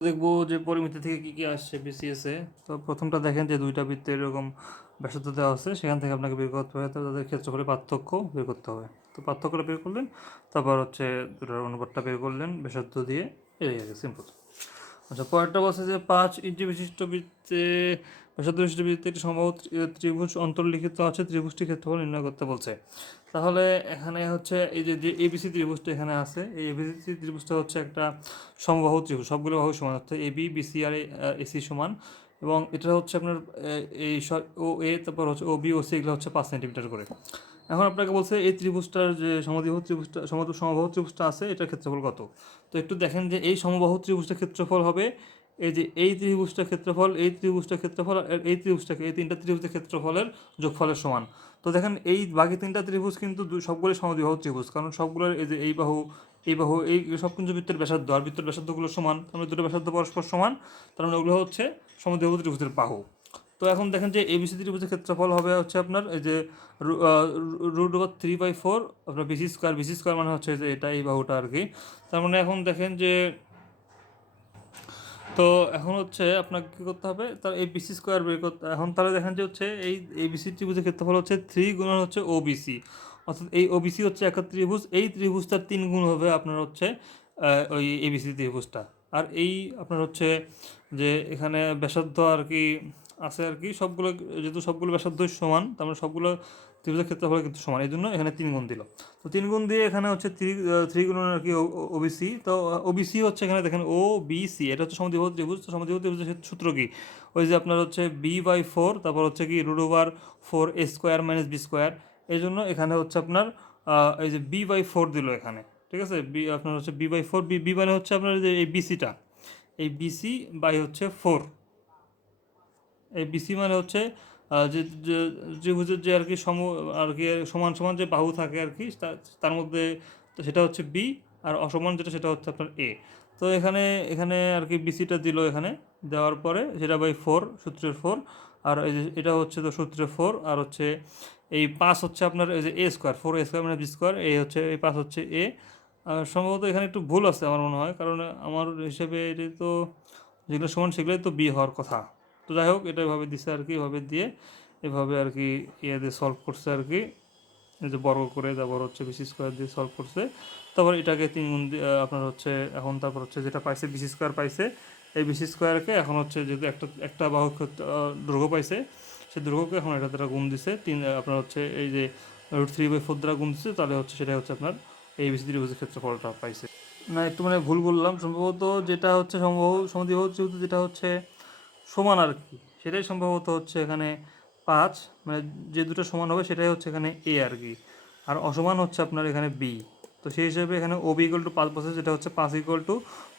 দেখবো যে পরিমিতি থেকে কি কি আসছে বিসিএসে। তো প্রথমটা দেখেন যে দুইটা বৃত্তের এরকম ব্যাসার্ধ দেওয়া আছে, সেখান থেকে আপনাকে বের করতে হবে তাদের ক্ষেত্রফলের পার্থক্য বের করতে হবে। তো পার্থক্যটা বের করলেন, তারপর হচ্ছে দুটার অনুপাতটা বের করলেন ব্যাসার্ধ দিয়ে, এই আর কি, সিম্পল। আচ্ছা, পরেরটা বলছে যে 5 ইঞ্চি বিশিষ্ট বৃত্তে ব্যাসার্ধ বিশিষ্ট বৃত্তে একটি সমবাহু ত্রিভুজ অন্তর্লিখিত আছে, ত্রিভুজটির ক্ষেত্রফল নির্ণয় করতে বলছে। তাহলে এখানে হচ্ছে এই যে এবিসি ত্রিভুজটা এখানে আছে, এই এবিসি ত্রিভুজটা হচ্ছে একটা সমবাহু ত্রিভুজ, সবগুলো বাহু সমান, অর্থাৎ এবি বিসি আর এসি সমান। এবং এটা হচ্ছে আপনার এই ও এ, তারপর হচ্ছে ও বি ও সি, এগুলো হচ্ছে 5 সেন্টিমিটার করে। এখন আপনাকে বলছে এই ত্রিভুজটার যে সমদ্বিবাহু ত্রিভুজটা সমবাহু ত্রিভুজটা আছে, এটার ক্ষেত্রফল কত। তো একটু দেখেন যে এই সমবাহু ত্রিভুজটার ক্ষেত্রফল হবে এই যে এই ত্রিভুজটার ক্ষেত্রফল, এই ত্রিভুজটার ক্ষেত্রফল আর এই ত্রিভুজটাকে, এই তিনটা ত্রিভুজের ক্ষেত্রফলের যোগফলের সমান। তো দেখেন এই বাকি তিনটা ত্রিভুজ কিন্তু সবগুলোই সমদ্বিবাহু ত্রিভুজ, কারণ সবগুলোর এই যে এই বাহু এই বাহু এই সব কিন্তু বৃত্তের ব্যাসার্ধ, আর বৃত্তের ব্যাসার্ধগুলো সমান, তার মানে দুটো ব্যাসার্ধ পরস্পর সমান, তার মানে ওগুলো হচ্ছে সমদ্বিবাহু ত্রিভুজের বাহু। তো এখন দেখেন যে এবিসি ত্রিভুজের ক্ষেত্রফল হবে হচ্ছে আপনার এই যে √3/4 আপনার বিসি স্কোয়ার মানে হচ্ছে যে এটা এই বাহুটা আর কি। তার মানে এখন দেখেন যে, তো এখন হচ্ছে আপনাকে কী করতে হবে, তার এই বিসি স্কোয়ার বের করতে। এখন তাহলে দেখেন যে হচ্ছে এই বিসি ত্রিভুজের ক্ষেত্রফল হচ্ছে 3 গুণন হচ্ছে ওবিসি, অর্থাৎ এই ওবিসি হচ্ছে একটা ত্রিভুজ, এই ত্রিভুজটার 3 গুণ হবে আপনার হচ্ছে ওই এবিসি ত্রিভুজটা। আর এই আপনার হচ্ছে যে এখানে ব্যাসার্ধ আর কি আছে আর কি, সবগুলো যেহেতু সবগুলো ব্যাসার্ধই সমান, তার মানে সবগুলো ত্রিভুজের ক্ষেত্রফল কিন্তু সমান, এই জন্য এখানে 3 গুণ দিল। তো 3 গুণ দিয়ে এখানে হচ্ছে থ্রি গুণ আর কি ওবিসি। তো ওবিসি হচ্ছে এখানে দেখেন ও বি সি, এটা হচ্ছে সমদ্বিবাহু ত্রিভুজ। তো সমদ্বিবাহু ত্রিভুজের সূত্র কি, ওই যে আপনার হচ্ছে b/4, তারপর হচ্ছে কি √4 a square minus B square. এই জন্য এখানে হচ্ছে আপনার এই যে b/4 দিল এখানে, ঠিক আছে। বি আপনার হচ্ছে b/4, বি মানে হচ্ছে আপনার যে এই বিসিটা, এই বিসি বাই হচ্ছে 4। এই বিসি মানে হচ্ছে যে ত্রিভুজের যে আর কি আর কি সমান সমান যে বাহু থাকে আর কি, তার মধ্যে, তো সেটা হচ্ছে বি, আর অসমান যেটা সেটা হচ্ছে আপনার এ। তো এখানে এখানে আর কি বিসিটা দিল এখানে, দেওয়ার পরে সেটা বাই 4, সূত্রের 4। আর এই যে এটা হচ্ছে তো সূত্রের 4, আর হচ্ছে এই 5 হচ্ছে আপনার এই যে এ স্কোয়ার, 4a² মানে বি স্কোয়ার, এই হচ্ছে এই 5 হচ্ছে এ। আর সম্ভবত এখানে একটু ভুল আছে আমার মনে হয়, কারণ আমার হিসেবে এটি তো যেগুলো সমান সেগুলোই তো বি হওয়ার কথা। তো যাই হোক, এটা এভাবে দিছে আর কি, এভাবে দিয়ে এভাবে আর কি ইয়ে দিয়ে সলভ করছে আর কি, এই যে বর্গ করে, তারপর হচ্ছে বিসি স্কোয়ার দিয়ে সলভ করছে। তারপর এটাকে 3 গুণ আপনার হচ্ছে এখন তারপর হচ্ছে যেটা পাইছে বিসি স্কোয়ার পাইছে, এই বিসি স্কোয়ারকে এখন হচ্ছে যেহেতু একটা একটা বাহু দৈর্ঘ্য পাইছে, সেই দৈর্ঘ্যকে এখন এটা দ্বারা গুণ দিছে আপনার হচ্ছে এই যে √3/4 দ্বারা গুণ দিচ্ছে, তাহলে হচ্ছে সেটা হচ্ছে আপনার এই বিসি ত্রিভুজের ক্ষেত্রফলটা পাইছে। না, একটু মানে ভুল বললাম সম্ভবত, যেটা হচ্ছে সমদ্বিবাহু ত্রিভুজ যেটা হচ্ছে সমান আর কি, সেটাই সম্ভবত হচ্ছে এখানে 5, মানে যে দুটো সমান হবে সেটাই হচ্ছে এখানে এ আর কি, আর অসমান হচ্ছে আপনার এখানে বি। তো সেই হিসেবে এখানে ও বি ইকুয়াল টু 5 বসে, যেটা হচ্ছে 5 ইকুয়াল টু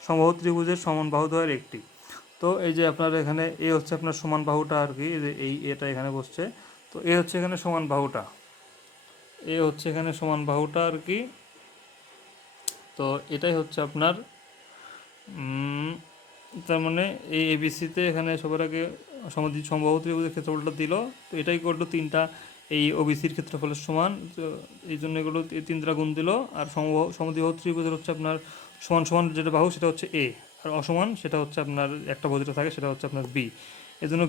সমবাহু ত্রিভুজের সমান বাহু দ্বয়ের একটি। তো এই যে আপনার এখানে এ হচ্ছে আপনার সমান বাহুটা আর কি, এই যে এই এটা এখানে বসছে। তো এ হচ্ছে এখানে সমান বাহুটা, এ হচ্ছে এখানে সমান বাহুটা আর কি। তো এটাই হচ্ছে আপনার তার মানে এই এবিসিতে এখানে সবার আগে সমবাহু ত্রিভুজের ক্ষেত্রফলটা দিল। তো এটাই করলো তিনটা এই ওবিসির ক্ষেত্রফলের সমান, তো এই জন্য এগুলো তিন দ্বারা গুণ দিল। আর সমদ্বিবাহু ত্রিভুজের হচ্ছে আপনার সমান সমান যেটা বাহু সেটা হচ্ছে এ, আর অসমান সেটা হচ্ছে আপনার একটা বাহু যেটা থাকে সেটা হচ্ছে আপনার বি। এই জন্য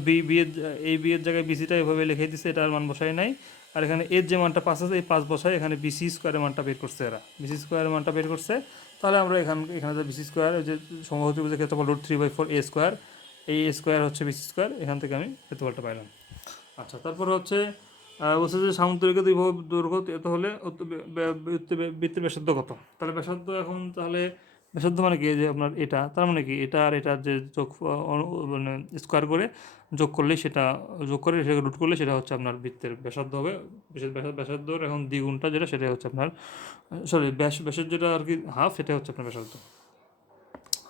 এই বি এর জায়গায় বিসিটা এভাবে লিখে দিচ্ছে, এটা আর মান বসাই নাই। আর এখানে এর যে মানটা 5 আছে, এই 5 বসায় এখানে বিসি স্কোয়ারের মানটা বের করছে, এরা বিসি স্কোয়ারের মানটা বের করছে। তাহলে আমরা এখানে যে বিসি স্কোয়ার, যে সমবাহু ত্রিভুজের ক্ষেত্রফল √3/4 a স্কোয়ার, এই এ স্কোয়ার হচ্ছে বিসি স্কোয়ার, এখান থেকে আমি ক্ষেত্রফলটা পাইলাম। আচ্ছা, তারপর হচ্ছে বলছে যে সামুদ্রিক দুই বাহুর দৈর্ঘ্য এত হলে বৃত্তের ব্যাসার্ধ কত। তাহলে ব্যাসার্ধ এখন তাহলে ব্যাসার্ধ মানে কি, যে আপনার এটা, তার মানে কি এটা আর এটার যে যোগ মানে স্কোয়ার করে যোগ করলে সেটা, যোগ করে সেটাকে রুট করলে সেটা হচ্ছে আপনার বৃত্তের ব্যাসার্ধ হবে। ব্যাসার্ধর এখন দ্বিগুণটা যেটা সেটা হচ্ছে আপনার, সরি ব্যাসের যেটা আর কি হাফ, সেটা হচ্ছে আপনার ব্যাসার্ধ।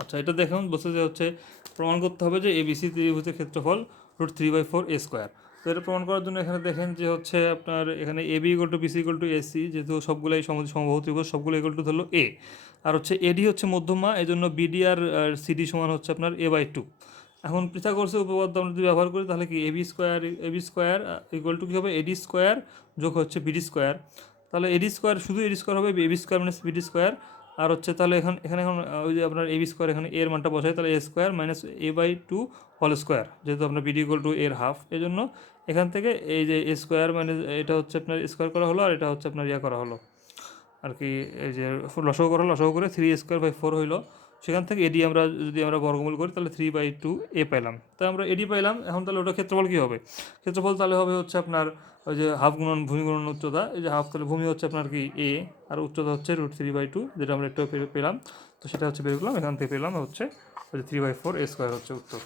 আচ্ছা, এটা দেখুন বলছে যে হচ্ছে প্রমাণ করতে হবে যে এবিসি ত্রিভুজের ক্ষেত্রফল √3/4 a স্কোয়ার। তো এটা প্রমাণ করার জন্য এখানে দেখেন যে হচ্ছে আপনার এখানে AB equal to BC equal to AC, যেহেতু সবগুলোই সমবাহু ত্রিভুজ, সবগুলো ইকুয়াল টু ধরলো এ। আর হচ্ছে এডি হচ্ছে মধ্যমা, এই জন্য বিডি আর সিডি সমান হচ্ছে আপনার a/2। এখন পৃথাগোরসের উপপাদ্য আমরা যদি ব্যবহার করি, তাহলে কি এবি স্কোয়ার ইকুয়াল টু কী হবে, এডি স্কোয়ার যোগ হচ্ছে বিডি স্কোয়ার। তাহলে এডি স্কোয়ার, শুধু এডি স্কোয়ার হবে, AB square minus BD square. আর হচ্ছে তাহলে এখানে এখন ওই যে আপনার এবি স্কোয়ার, এখানে এর মানটা বসাই, তাহলে a square minus a/2 whole square, যেহেতু আপনার বিডি ইকুয়াল টু এর হাফ, এই জন্য এখান থেকে এই যে এ স্কোয়ার মানে এটা হচ্ছে আপনার স্কোয়ার করা হলো, আর এটা হচ্ছে আপনার ইয়া করা হলো আর কি, এই যে লসাগু করা হলো, লসাগু করে 3a² 4 হইলো। সেখান থেকে এডি আমরা যদি আমরা বর্গমূল করি তাহলে 3/2 এ পাইলাম। তাই আমরা এডি পাইলাম। এখন তাহলে ওটা ক্ষেত্রফল কী হবে? ক্ষেত্রফল তাহলে হবে হচ্ছে আপনার ওই যে হাফ গুণন ভূমি গুণন উচ্চতা, এই যে হাফ, তাহলে ভূমি হচ্ছে আপনার কি এ, আর উচ্চতা হচ্ছে √3/2, যেটা আমরা একটু পেলাম। তো সেটা হচ্ছে বের করলাম, এখান থেকে পেলাম হচ্ছে ওই যে 3/4 a² হচ্ছে উত্তর।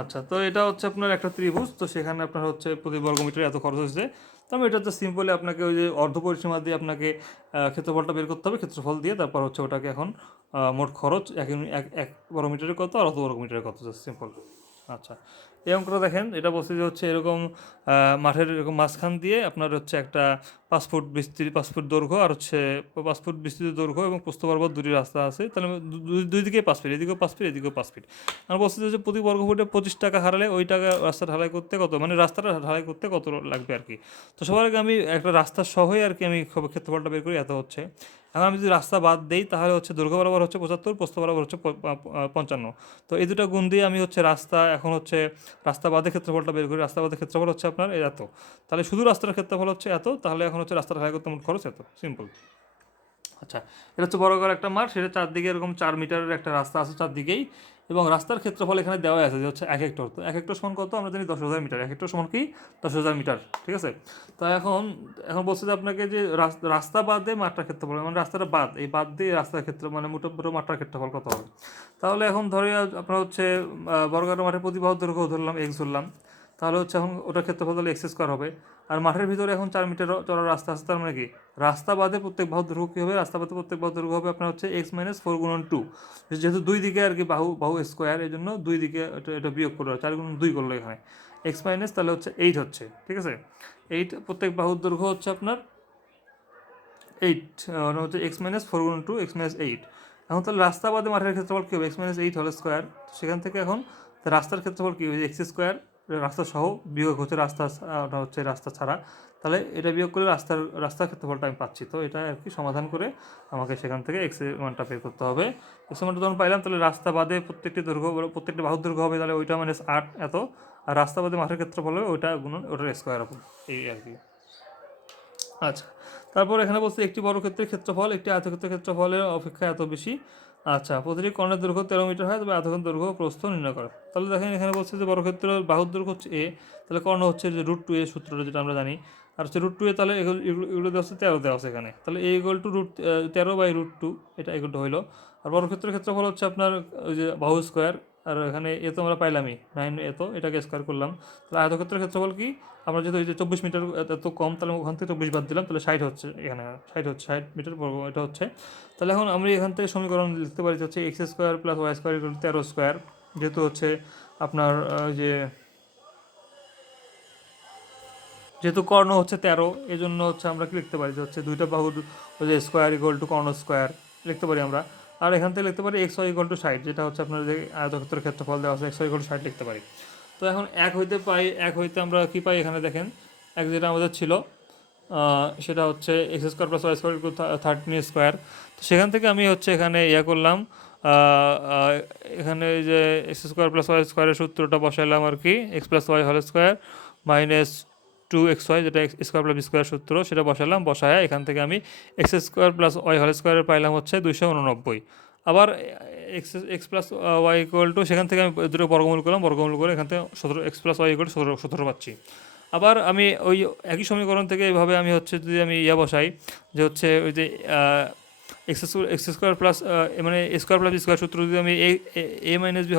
আচ্ছা, তো এটা হচ্ছে আপনার একটা ত্রিভুজ, তো সেখানে আপনার হচ্ছে প্রতি বর্গমিটারে এত খরচ হচ্ছে। তো আমি এটা হচ্ছে সিম্পলি আপনাকে ওই যে অর্ধ পরিসীমা দিয়ে আপনাকে ক্ষেত্রফলটা বের করতে হবে, ক্ষেত্রফল দিয়ে তারপর হচ্ছে ওটাকে এখন মোট খরচ এক বর্গমিটারে কত আর অত বর্গমিটারে কত, সিম্পল। আচ্ছা, এই অঙ্কটা দেখেন, এটা বলছে যে হচ্ছে এরকম মাঠের এরকম মাঝখান দিয়ে আপনার হচ্ছে একটা 5 ফুট বিস্তৃত, 5 ফুট দৈর্ঘ্য আর হচ্ছে 5 ফুট বিস্তৃত দৈর্ঘ্য এবং প্রস্থ বরাবর দুটি রাস্তা আছে, তাহলে দুই দিকে 5 ফিট, এদিকেও 5 ফিট, এদিকেও 5 ফিট। আমার বলছে যে প্রতি বর্গ ফুটে 25 টাকা হারালে ওই টাকা রাস্তা ঢালাই করতে কত, মানে রাস্তাটা ঢালাই করতে কত লাগবে আর কি। তো সবার আগে আমি একটা রাস্তা সহই আর কি আমি ক্ষেত্রফলটা বের করি, এত হচ্ছে। এখন আমি যদি রাস্তা বাদ দেই তাহলে হচ্ছে দৈর্ঘ্য বরাবর হচ্ছে 75, প্রস্থ বরাবর হচ্ছে 55। তো এই দুটো গুণ দিয়ে আমি হচ্ছে রাস্তা, এখন হচ্ছে রাস্তা বাদে ক্ষেত্রফলটা বের করি। রাস্তা বাদে ক্ষেত্রফল হচ্ছে আপনার এত, তাহলে শুধু রাস্তার ক্ষেত্রফল হচ্ছে এত, তাহলে এখন হচ্ছে রাস্তা ঢালাই করতে মোট খরচ এত, সিম্পল। আচ্ছা, এটা হচ্ছে বড় একটা মাঠ, সেটা চারদিকে এরকম 4 মিটারের একটা রাস্তা আছে চারদিকেই, এবং রাস্তার ক্ষেত্রফল এখানে দেওয়া আছে যে হচ্ছে 1 হেক্টর। তো 1 হেক্টর সমান কত আমরা জানি 10,000 মিটার, 1 হেক্টর সমান কি 10,000 মিটার, ঠিক আছে। তো এখন এখন বলছে যে আপনাকে যে রাস্তা বাদে মাঠটার ক্ষেত্রফল, মানে রাস্তাটা বাদ, এই বাদ দিয়ে রাস্তার ক্ষেত্র মানে মোটো মাঠটার ক্ষেত্রফল কত হবে। তাহলে এখন ধরে আপনার হচ্ছে বর্গাকার মাঠের প্রতি বাহুর দৈর্ঘ্য ধরলাম x ধরলাম, তাহলে হচ্ছে এখন ওটার ক্ষেত্রফল তাহলে x² হবে। আর মাঠের ভিতরে এখন 4 মিটার চড়ার রাস্তা আছে, তার মানে কি রাস্তা বাদে প্রত্যেক বাহুর দৈর্ঘ্য কী হবে, রাস্তা বাদে প্রত্যেক বাহুর দৈর্ঘ্য হবে আপনার হচ্ছে x - 4 × 2, যেহেতু দুই দিকে আর কি বাহু স্কোয়ার, এই জন্য দুই দিকে এটা বিয়োগ করলো, 4 × 2 করলো এখানে x - তাহলে হচ্ছে 8 হচ্ছে, ঠিক আছে। 8 প্রত্যেক বাহুর দৈর্ঘ্য হচ্ছে আপনার 8, মানে হচ্ছে x - 4 × 2 x - 8। এখন তাহলে রাস্তা বাদে মাঠের ক্ষেত্রফল কী হবে, x - 8 হোল স্কোয়ার। সেখান থেকে এখন রাস্তার ক্ষেত্রফল কী হবে, x² রাস্তা সহ বিয়োগ হচ্ছে রাস্তা, ওটা হচ্ছে রাস্তা ছাড়া, তাহলে এটা বিয়োগ করলে রাস্তার ক্ষেত্রফলটা আমি পাচ্ছি। তো এটা আর কি সমাধান করে আমাকে সেখান থেকে x এর মানটা বের করতে হবে। x এর মানটা যখন পাইলাম, তাহলে রাস্তা বাদে প্রত্যেকটি বাহুর দৈর্ঘ্য হবে, তাহলে ওইটা -8 এত, আর রাস্তা বাদে মাঠের ক্ষেত্রফল হবে ওইটা গুণন ওটার স্কোয়ার হবে, এই আর কি। আচ্ছা, তারপর এখানে বলছে একটি বর্গক্ষেত্রের ক্ষেত্রফল একটি আয়তক্ষেত্রের ক্ষেত্রফলের অপেক্ষা এত বেশি। আচ্ছা, প্রতিটি কর্ণের দৈর্ঘ্য 13 মিটার হয়, তবে আয়তক্ষেত্রের দৈর্ঘ্য প্রস্থ নির্ণয় করে। তাহলে দেখেন এখানে বলছে যে বর্গক্ষেত্রের বাহুর দৈর্ঘ্য হচ্ছে a, তাহলে কর্ণ হচ্ছে যে √2a সূত্রটা যেটা আমরা জানি, আর হচ্ছে √2a, তাহলে এগুলো দেওয়া হচ্ছে 13 দেওয়া আছে এখানে, তাহলে a = 13/√2, এটা এগুলো হইলো। আর বর্গক্ষেত্রের ক্ষেত্রফল হচ্ছে আপনার ওই যে বাহু স্কোয়ার, আর এখানে এ তো আমরা পাইলামই 9 এত, এটাকে স্কোয়ার করলাম। তাহলে আয়তক্ষেত্রের ক্ষেত্রফল কি, আমরা যেহেতু এই যে 24 মিটার এত কম, তাহলে ওখান থেকে 24 বাদ দিলাম, তাহলে 60 হচ্ছে, এখানে 60 হচ্ছে, 60 মিটার বর্গ এটা হচ্ছে। তাহলে এখন আমরা এখান থেকে সমীকরণ লিখতে পারি হচ্ছে x² + y² = 13², যেহেতু হচ্ছে আপনার যেহেতু কর্ণ হচ্ছে 13, এই জন্য হচ্ছে আমরা কি লিখতে পারি যে হচ্ছে দুইটা বাহুর ওই যে স্কোয়ার = কর্ণ স্কোয়ার লিখতে পারি আমরা। আর এখান থেকে লিখতে পারি xy = 60, যেটা হচ্ছে আপনার যে আয়তক্ষেত্রের ক্ষেত্রফল দেওয়া আছে xy = 60 লিখতে পারি। তো এখন এক হইতে আমরা কি পাই, এখানে দেখেন এক যেটা আমাদের ছিল সেটা হচ্ছে x² + y² = 13²। তো সেখান থেকে আমি হচ্ছে এখানে করলাম, এখানে যে x² + y² এর সূত্রটা বসাইলাম আর কি, x + y² - 2xy, যেটা x² + b² সূত্র, সেটা বসায় এখান থেকে আমি x² + y² এর পাইলাম হচ্ছে 289। আবার x + y = সেখান থেকে আমি দুটো বর্গমূল করলাম, বর্গমূল করে এখান থেকে 17 x + y = 17 পাচ্ছি। আবার আমি ওই একই সমীকরণ থেকে এইভাবে আমি হচ্ছে যদি আমি বসাই যে হচ্ছে ওই যে x² প্লাস মানে a² + b² সূত্র যদি আমি a - b²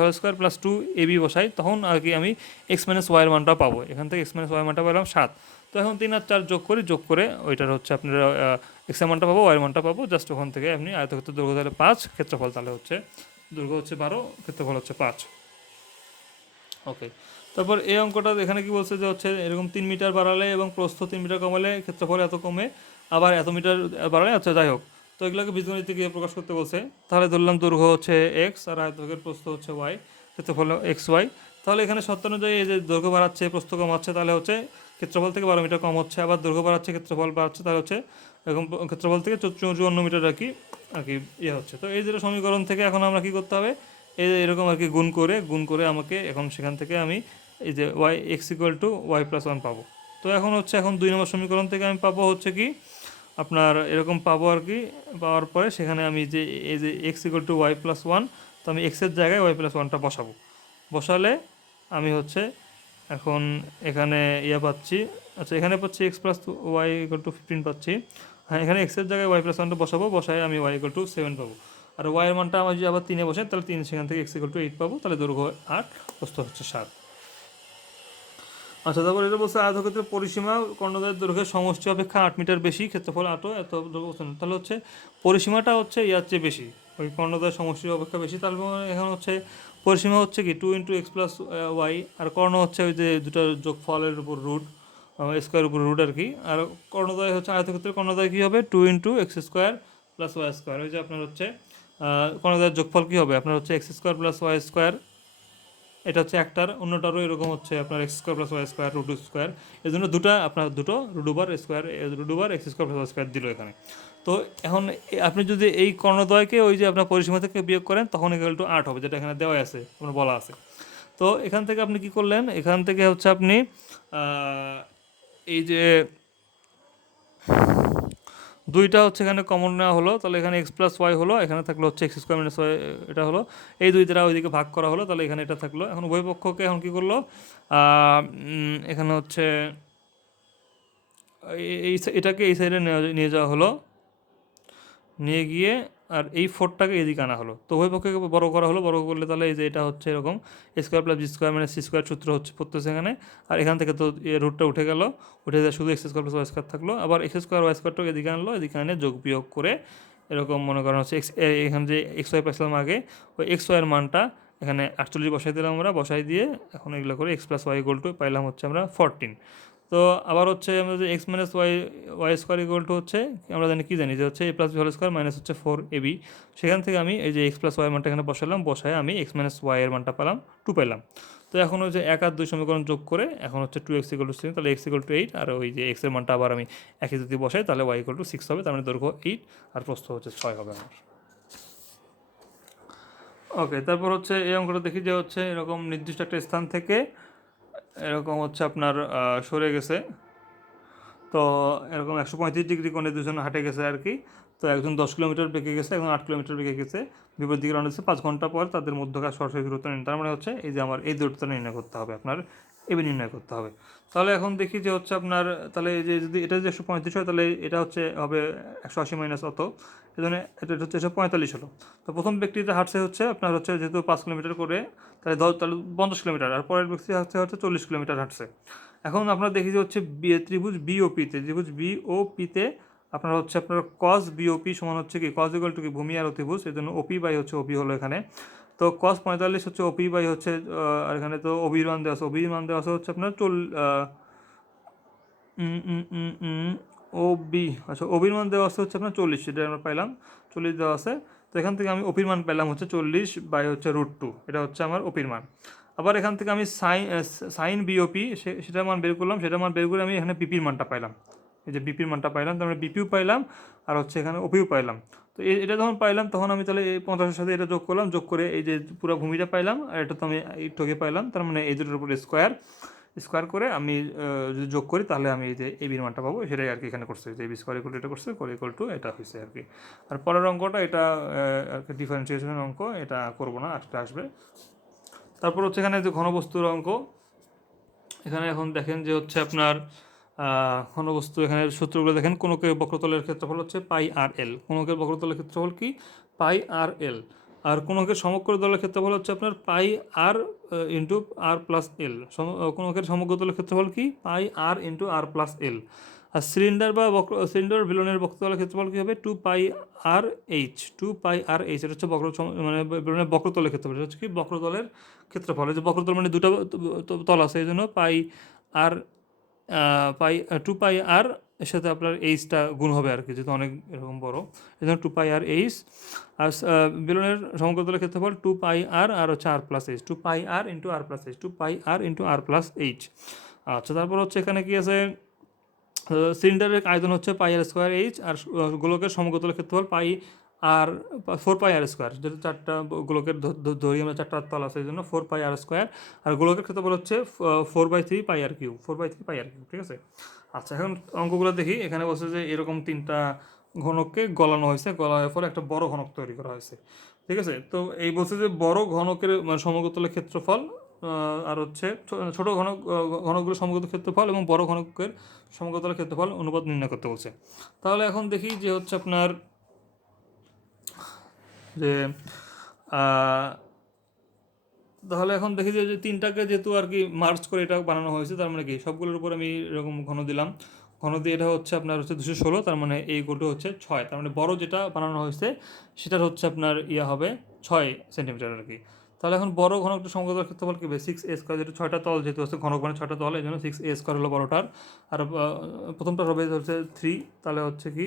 + 2ab বসাই, তখন আর কি আমি x - y এর মানটা পাবো। এখান থেকে x - y এর মানটা পেলাম 7। তো এখন 3 আর 4 যোগ করে ওইটার হচ্ছে আপনার x এর মানটা পাবো, y এর মানটা পাবো। জাস্ট ওখান থেকে আপনি আয়তক্ষেত্রের দৈর্ঘ্য তাহলে 5, ক্ষেত্রফল তাহলে হচ্ছে দৈর্ঘ্য হচ্ছে 12, ক্ষেত্রফল হচ্ছে 5। ওকে, তারপর এই অঙ্কটা এখানে কি বলছে যে হচ্ছে এরকম 3 মিটার বাড়ালে এবং প্রস্থ 3 মিটার কমালে ক্ষেত্রফল এত কমে, আবার এত মিটার বাড়ালে, আচ্ছা যাই হোক। তো এগুলোকে বীজগণিতে গিয়ে প্রকাশ করতে বলছে। তাহলে ধরলাম দৈর্ঘ্য হচ্ছে x আর আয়তক্ষেত্রের প্রস্থ হচ্ছে y, ক্ষেত্রফল xy। তাহলে এখানে শর্ত অনুযায়ী এই যে দৈর্ঘ্য বাড়াচ্ছে প্রস্থ কমাচ্ছে, তাহলে হচ্ছে ক্ষেত্রফল থেকে 12 মিটার কম হচ্ছে, আবার দৈর্ঘ্য বাড়াচ্ছে, ক্ষেত্রফল বাড়াচ্ছে, তাহলে হচ্ছে এরকম ক্ষেত্রফল থেকে 54 মিটার আর কি ইয়ে হচ্ছে। তো এই দুটো সমীকরণ থেকে এখন আমরা কী করতে হবে, এরকম আর কি গুণ করে আমাকে এখন সেখান থেকে আমি এই যে y x equal to y plus one পাবো। তো এখন হচ্ছে এখন 2 নম্বর সমীকরণ থেকে আমি পাবো হচ্ছে কি আপনার এরকম পাবো আর কি। পাওয়ার পরে সেখানে আমি যে এই যে x equal to y plus one, তো আমি এক্সের জায়গায় ওয়াই প্লাস ওয়ানটা বসাবো। বসালে আমি হচ্ছে এখন এখানে পাচ্ছি, আচ্ছা এখানে পাচ্ছি x plus y equal to 15 পাচ্ছি। হ্যাঁ, এখানে এক্সের জায়গায় ওয়াই প্লাস ওয়ানটা বসাবো, বসায় আমি ওয়াই ইকুয়াল টু 7 পাবো। আর ওয়াইয়ের মানটা আমার যদি আবার 3 বসে, তাহলে 3 সেখান থেকে এক্স ইকুয়াল টু 8 পাবো, তাহলে দৈর্ঘ্য 8, প্রস্থ হচ্ছে 7। আচ্ছা, তারপর এটা বলছে আয়তক্ষেত্রের পরিসীমা কর্ণদ্বয়ের দৈর্ঘ্যের সমষ্টি অপেক্ষা 8 মিটার বেশি, ক্ষেত্রফল 8 এত দৈর্ঘ্য। তাহলে হচ্ছে পরিসীমাটা হচ্ছে ইয়ার চেয়ে বেশি, ওই কর্ণদ্বয়ের সমষ্টির অপেক্ষা বেশি। তাহলে এখন হচ্ছে পরিসীমা হচ্ছে কি 2 × x প্লাস ওয়াই, আর কর্ণ হচ্ছে ওই যে দুটার যোগফলের উপর রুট, স্কোয়ারের উপর রুট আর কি। আর কর্ণদ্বয় হচ্ছে আয়তক্ষেত্রের কর্ণদ্বয় কী হবে 2 × x square plus y square. ওই যে আপনার হচ্ছে কর্ণদ্বয়ের যোগফল কী হবে আপনার হচ্ছে x square plus y square, এটা হচ্ছে একটার, অন্যটারও এরকম হচ্ছে আপনার x square plus y square root square. এই জন্য আপনার দুটো root square root x square plus y square দিল এখানে। তো এখন আপনি যদি এই কর্ণদ্বয়কে ওই যে আপনার পরিসীমা থেকে বিয়োগ করেন, তখন ইকুয়াল টু 8 হবে, যেটা এখানে দেওয়া আছে, আপনার বলা আছে। তো এখান থেকে আপনি কি করলেন, এখান থেকে হচ্ছে আপনি এই যে দুইটা হচ্ছে এখানে কমন নেওয়া হলো, তাহলে এখানে এক্স প্লাস ওয়াই হলো, এখানে থাকলো হচ্ছে এক্স স্কোয়ার মাইনাস ওয়াই, এটা হলো এই দুই দ্বারা ওইদিকে ভাগ করা হলো, তাহলে এখানে এটা থাকলো। এখন উভয় পক্ষকে এখন কী করলো, এখানে হচ্ছে এটাকে এই সাইডে নিয়ে যাওয়া হলো, নিয়ে গিয়ে আর এই 4টাকে এদিকে আনা হলো। তো উভয় পক্ষকে বড় করা হলো, বড় করলে তাহলে এই যে এটা হচ্ছে এরকম এ স্কোয়ার প্লাস বি স্কোয়ার মানে সি স্কোয়ার সূত্র হচ্ছে পড়তেছে এখানে। আর এখান থেকে তো রুটটা উঠে গেল, উঠে যায় শুধু x square plus y square থাকলো। আবার এক্স স্কোয়ার ওয়াই স্কোয়ারটাকে এদিকে আনলো, এদিকে আনে যোগ বিয়োগ করে এরকম মনে করেন হচ্ছে এখানে যে এক্স ওয়াই পাইছিলাম আগে, ওই এক্স ওয়াইয়ের মানটা এখানে 48 বসাই দিলাম আমরা, বসাই দিয়ে এখন এগুলো করে x plus y equal to পাইলাম হচ্ছে আমরা 14। তো আবার হচ্ছে আমরা যে x minus y square equal to হচ্ছে আমরা জানি যে হচ্ছে a plus b whole square minus হচ্ছে 4ab। সেখান থেকে আমি এই যে এক্স প্লাস ওয়াই মানটা এখানে বসালাম, বসায় আমি এক্স মাইনাস ওয়াইয়ের মানটা পেলাম 2 পেলাম। তো এখন হচ্ছে 1 আর 2 সমীকরণ যোগ করে এখন হচ্ছে 2x ইকুয়াল টু 6, তাহলে x ইকুয়াল টু 8, আর ওই যে এক্সের মানটা আবার আমি একই যদি বসাই তাহলে y ইকুয়াল টু 6 হবে, তার মানে দৈর্ঘ্য 8 আর প্রস্থ হচ্ছে 6 হবে আমার। ওকে, তারপর হচ্ছে এই অঙ্কটা দেখি যে হচ্ছে এরকম নির্দিষ্ট একটা স্থান থেকে এরকম হচ্ছে আপনার সরে গেছে, তো এরকম 135 ডিগ্রি কোণে দুজন হাঁটে গেছে আর কি। তো একজন 10 কিলোমিটার বেঁকে গেছে, একজন 8 কিলোমিটার বেঁকে গেছে, বিপরীত দিকে রওনা দিচ্ছে। 5 ঘন্টা পর তাদের মধ্যকার সরাসরি দূরত্ব নির্ণয়, তার মানে হচ্ছে এই যে আমার এই দূরত্বটা নির্ণয় করতে হবে, আপনার এবি নির্ণয় করতে হবে। তাহলে এখন দেখি যে হচ্ছে আপনার তাহলে এই যে যদি এটা যদি 135 হয়, তাহলে এটা হচ্ছে হবে 180 মাইনাস অত, এই জন্য এটা হচ্ছে 145 হলো। তো প্রথম ব্যক্তিটা হাঁটছে হচ্ছে আপনার হচ্ছে যেহেতু 5 কিলোমিটার করে, তাহলে 50 কিলোমিটার, আর পরের ব্যক্তি হাঁটছে 40 কিলোমিটার হাঁটছে। এখন আপনারা দেখি যে হচ্ছে ত্রিভুজ বিওপিতে, ত্রিভুজ বিওপিতে আপনার হচ্ছে আপনার কস বিওপি সমান হচ্ছে কি কস ইকুয়াল টু কি ভূমি আর অতিভুজ, এই জন্য ওপি বাই হচ্ছে ওপি হলো এখানে। তো কস 45 হচ্ছে ওপি বাই হচ্ছে আর এখানে তো ওবির মান দেওয়া আছে, ওবির মান দেওয়া আছে হচ্ছে আপনার ওবি, আচ্ছা ওবির মান দেওয়া আছে হচ্ছে আপনার 40, সেটা আমরা পাইলাম 40 দেওয়া আছে। তো এখান থেকে আমি ওপির মান পেলাম হচ্ছে 40 বাই হচ্ছে √2, এটা হচ্ছে আমার ওপির মান। আবার এখান থেকে আমি সাইন বিওপি সেটার মান বের করলাম, সেটার মান বের করে আমি এখানে বিপির মানটা পাইলাম, এই যে বিপির মানটা পাইলাম, তার মানে বিপিও পাইলাম আর হচ্ছে এখানে ওপিও পাইলাম। তো এটা যখন পাইলাম তখন আমি তাহলে এই 50-এর সাথে এটা যোগ করলাম, যোগ করে এই যে পুরো ভূমিটা পাইলাম, আর এটা তো আমি একটুকে পাইলাম, তার মানে এই দুটোর উপর স্কোয়ার করে আমি যদি যোগ করি তাহলে আমি এই যে এবির মানটা পাবো, সেটাই আর কি এখানে করছে, যে এবি স্কোয়ার ইকুয়াল টু এটা করছে, ইকুয়াল টু এটা হয়েছে আর কি। আর পরের অঙ্কটা এটা আর কি ডিফারেন্সিয়েশনের অঙ্ক, এটা করবো না, আজকে আসবে। তারপর হচ্ছে এখানে যে ঘনবস্তুর অঙ্ক, এখানে এখন দেখেন যে হচ্ছে আপনার ঘনবস্তু, এখানে সূত্রগুলো দেখেন। কোনকের বক্রতলের ক্ষেত্রফল হচ্ছে পাই আর এল, কোনকের বক্রতলের ক্ষেত্রফল কি পাই আর এল। আর কোনকের সমগ্র তলের ক্ষেত্রফল হচ্ছে আপনার পাই আর ইন্টু আর প্লাস এল। কোনকের সমগ্র তলের ক্ষেত্রফল কি পাই আর ইন্টু আর প্লাস এল। আর সিলিন্ডার বা সিলিন্ডার বেলুনের বক্রতলের ক্ষেত্রফল কী হবে 2 পাই আর এইচ, 2 পাই আর এইচ, এটা হচ্ছে মানে বেলুনের বক্রতলের ক্ষেত্রফল, এটা হচ্ছে কি বক্রতলের ক্ষেত্রফল। এই যে বক্রতল মানে দুটো তল আছে, এই জন্য পাই আর 2 পাই আর এর সাথে আপনার এইচটা গুণ হবে আর কি, যেহেতু অনেক এরকম বড়, এই জন্য 2 পাই আর এইচ। আর বেলুনের সমগ্রতলের ক্ষেত্রফল 2 পাই আর হচ্ছে আর প্লাস এইচ, 2 পাই আর ইন্টু আর প্লাস এইচ, 2 পাই আর ইন্টু আর প্লাস এইচ। আচ্ছা, তারপর হচ্ছে এখানে কি আছে, সিলিন্ডারের আয়তন হচ্ছে পাই আর স্কোয়ার এইচ, আর গোলকের সমগতলের ক্ষেত্রফল পাই আর 4 পাই আর স্কোয়ার, যেটা চারটা গোলকের ধরি আমরা, চারটা তল আছে এই জন্য 4 পাই আর স্কোয়ার, আর গোলকের ক্ষেত্রফল হচ্ছে 4/3 পাই আর কিউব, 4/3 পাই আর কিউব, ঠিক আছে। আচ্ছা, এখন অঙ্কগুলো দেখি। এখানে বলছে যে এরকম তিনটা ঘনককে গলানো হয়েছে, গলানোর ফলে একটা বড় ঘনক তৈরি করা হয়েছে, ঠিক আছে। তো এই বলছে যে বড় ঘনকের মানে সমগতলের ক্ষেত্রফল, আর হচ্ছে ছোট ঘনকগুলোর সমগত ক্ষেত্রফল এবং বড় ঘনকের সমগতলের ক্ষেত্রফল অনুপাত নির্ণয় করতে বলছে। তাহলে এখন দেখি যে হচ্ছে আপনার যে তাহলে এখন দেখি যে তিনটাকে যেহেতু আর কি মার্চ করে এটা বানানো হয়েছে, তার মানে কি সবগুলোর উপর আমি এরকম ঘন দিলাম, ঘন দিয়ে এটা হচ্ছে আপনার হচ্ছে 216, তার মানে এই গোটো হচ্ছে 6, তার মানে বড় যেটা বানানো হয়েছে সেটার হচ্ছে আপনার ইয়া হবে 6 সেন্টিমিটার আর কি। তাহলে এখন বড় ঘনকটা সমগ্র ক্ষেত্রফল কি হবে 6a², যেটা 6টা তল যেহেতু হচ্ছে ঘনক মানে 6টা তল, এই জন্য 6a² হলো বড়টার। আর প্রথমটার হবে হচ্ছে 3, তাহলে হচ্ছে কি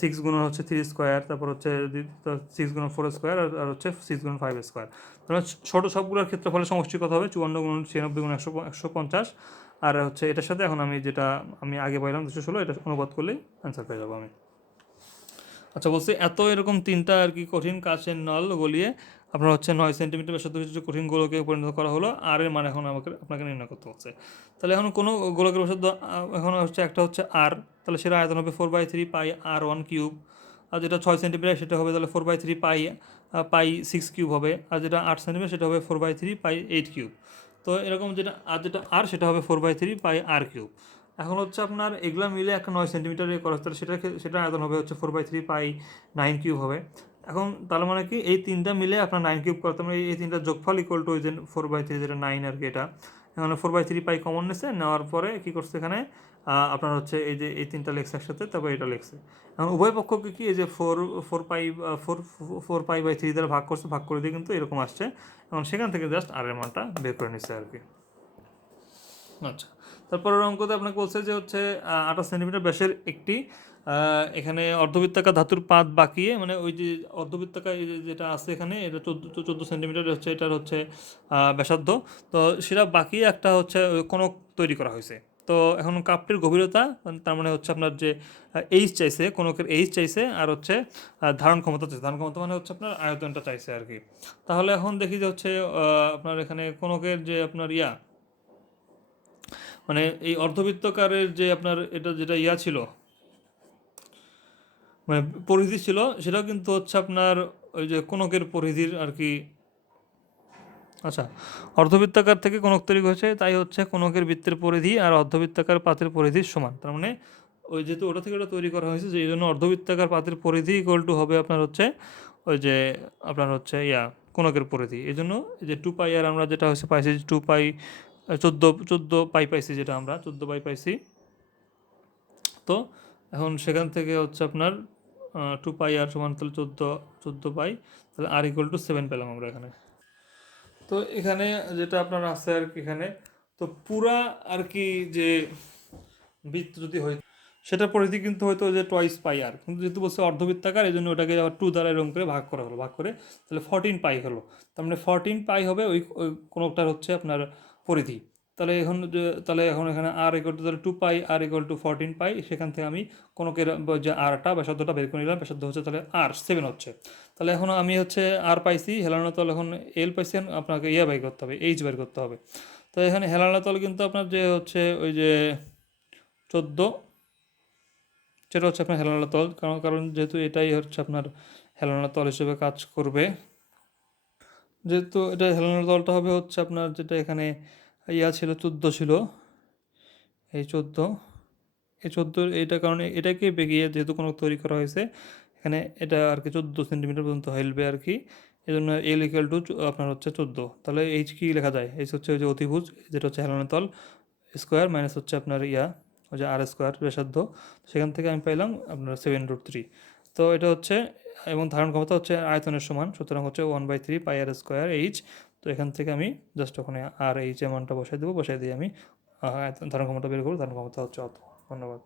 6 গুণন হচ্ছে 3², তারপর হচ্ছে 6 গুণন 4² আর হচ্ছে 6 গুণন 5²। তাহলে ছোট সবগুলোর ক্ষেত্রফলের সমষ্টি কত হবে 54 গুণন 96 গুণন 150। আর হচ্ছে এটার সাথে এখন আমি যেটা আমি আগে পাইলাম 216, এটা অনুবাদ করলেই অ্যান্সার পেয়ে যাবো আমি। আচ্ছা, বলছি এত এরকম তিনটা আর কি কঠিন কাচের নল গলিয়ে আপনার হচ্ছে 9 সেন্টিমিটার ব্যাসার্ধ বিশিষ্ট কঠিন গোলকে পরিণত করা হলো, আর এর মানে এখন আপনাকে নির্ণয় করতে হচ্ছে। তাহলে এখন কোনো গোলকের ব্যাসার্ধ এখন হচ্ছে একটা হচ্ছে আর, তাহলে সেটা আয়তন হবে 4/3 পাই r1 কিউব, আর যেটা 6 সেন্টিমিটার সেটা হবে তাহলে 4/3 পাই 6 কিউব হবে, আর যেটা 8 সেন্টিমিটার সেটা হবে 4/3 পাই 8 কিউব। তো এরকম যেটা আর সেটা হবে 4/3 পাই r কিউব। এখন হচ্ছে আপনার এগুলা মিলে একটা 9 সেন্টিমিটার করা হচ্ছে, তাহলে সেটা আয়তন হবে হচ্ছে 4/3 পাই 9 কিউব হবে। এখন তার মানে কি এই তিনটা মিলে আপনার 9 কিউব করতে, মানে এই তিনটা যোগফল ইকুয়াল টু ওই যে 4/3 যেটা 9 আর কি, এটা এখানে 4/3 পাই কমন নিচ্ছে, নেওয়ার পরে কী করছে এখানে আপনার হচ্ছে এই যে এই তিনটা লেখছে একসাথে, তারপরে এটা লেখছে। এখন উভয় পক্ষকে কি এই যে 4 পাই/3 দ্বারা ভাগ করছে, ভাগ করে দিয়ে কিন্তু এরকম আসছে। এখন সেখান থেকে জাস্ট আর এর মানটা বের করে নিচ্ছে আর কি। আচ্ছা, তারপরের অঙ্কতে আপনাকে বলছে যে হচ্ছে 28 সেন্টিমিটার ব্যাসের একটি এখানে অর্ধবৃত্তাকার ধাতুর পাত বাঁকিয়ে, মানে ওই যে অর্ধবৃত্তাকার যেটা আছে এখানে, এটা 14 সেন্টিমিটার হচ্ছে, এটার হচ্ছে ব্যাসার্ধ। তো সেটা বাঁকিয়ে একটা হচ্ছে কোণক তৈরি করা হয়েছে। তো এখন কাপটির গভীরতা, তার মানে হচ্ছে আপনার যে এইচ চাইছে, কোণকের এইচ চাইছে, আর হচ্ছে ধারণ ক্ষমতা চাইছে, ধারণ ক্ষমতা মানে হচ্ছে আপনার আয়তনটা চাইছে আর কি। তাহলে এখন দেখি যে হচ্ছে আপনার এখানে কোণকের যে আপনার মানে এই অর্ধবৃত্তাকারের যে আপনার এটা যেটা ছিল, মানে পরিধি ছিল, সেটাও কিন্তু হচ্ছে আপনার ওই যে কোণকের পরিধির আর কি। আচ্ছা, অর্ধবৃত্তাকার থেকে কোণক তৈরি হয়েছে, তাই হচ্ছে কোণকের বৃত্তের পরিধি আর অর্ধবৃত্তাকার পাতের পরিধির সমান। তার মানে ওই যেহেতু ওটা থেকে ওটা তৈরি করা হয়েছে, এই জন্য অর্ধবৃত্তাকার পাতের পরিধি ইকুয়াল টু হবে আপনার হচ্ছে ওই যে আপনার হচ্ছে কোণকের পরিধি। এই জন্য যে 2 পাই আর আমরা যেটা হচ্ছে পাইছি 2 পাই 14 পাই পাইছি, যেটা আমরা 14 পাই পাইছি। তো এখন সেখান থেকে হচ্ছে আপনার 2 পাই আর সমান তাহলে 14 পাই, তাহলে আর ইকুয়াল টু 7 পেলাম আমরা এখানে। তো এখানে যেটা আপনার আছে আর কি এখানে, তো পুরা আর কি যে বৃত্ত যদি হয় সেটার পরিধি কিন্তু হয়তো যে 2 পাই আর, কিন্তু যেহেতু বলছে অর্ধবৃত্তাকার, এই জন্য ওটাকে আবার 2 দ্বারা এরকম করে ভাগ করা হলো, ভাগ করে তাহলে 14 পাই হলো। তার মানে 14 পাই হবে ওই কোনটার হচ্ছে আপনার পরিধি। তাহলে এখন এখানে আর ইকুয়াল টু, তাহলে 2 পাই আর ইকুয়াল টু 14 পাই, সেখান থেকে আমি কোনকের যে আরটা ব্যাসার্ধটা বের করে নিলাম, ব্যাসার্ধ হচ্ছে তাহলে আর 7 হচ্ছে। তাহলে এখন আমি হচ্ছে আর পাইছি হেলানো তল, এখন এল পাইছি, আপনাকে বাই করতে হবে, এইচ বের করতে হবে। তো এখানে হেলানো তল কিন্তু আপনার যে হচ্ছে ওই যে 14, সেটা হচ্ছে আপনার হেলানো তল, কারণ যেহেতু এটাই হচ্ছে আপনার হেলানো তল হিসেবে কাজ করবে, যেহেতু এটা হেলানো তলটা হবে হচ্ছে আপনার যেটা এখানে ছিল 14 ছিল, এই 14, এই 14 এইটা কারণে এটাকে বেগিয়ে যেহেতু কোনো তৈরি করা হয়েছে এখানে, এটা আর কি 14 সেন্টিমিটার পর্যন্ত হেলবে আর কি। এই জন্য এল ইকুয়াল টু আপনার হচ্ছে 14। তাহলে এইচ কি লেখা যায়, এইচ হচ্ছে ওই যে অতিভুজ, যেটা হচ্ছে হেলানো তল স্কোয়ার মাইনাস হচ্ছে আপনার ওই যে আর স্কোয়ার ব্যাসার্ধ, সেখান থেকে আমি পাইলাম আপনার 7√3। তো এটা হচ্ছে, এবং ধারণ ক্ষমতা হচ্ছে আয়তনের সমান, সুতরাং হচ্ছে 1/3 পাই r² এইচ। তো এখান থেকে আমি জাস্ট ওখানে আর এইচ এর মানটা বসাই দেবো, বসাই দিয়ে আমি ধারণ ক্ষমতা বের করবো, ধারণ ক্ষমতা হচ্ছে অত। ধন্যবাদ।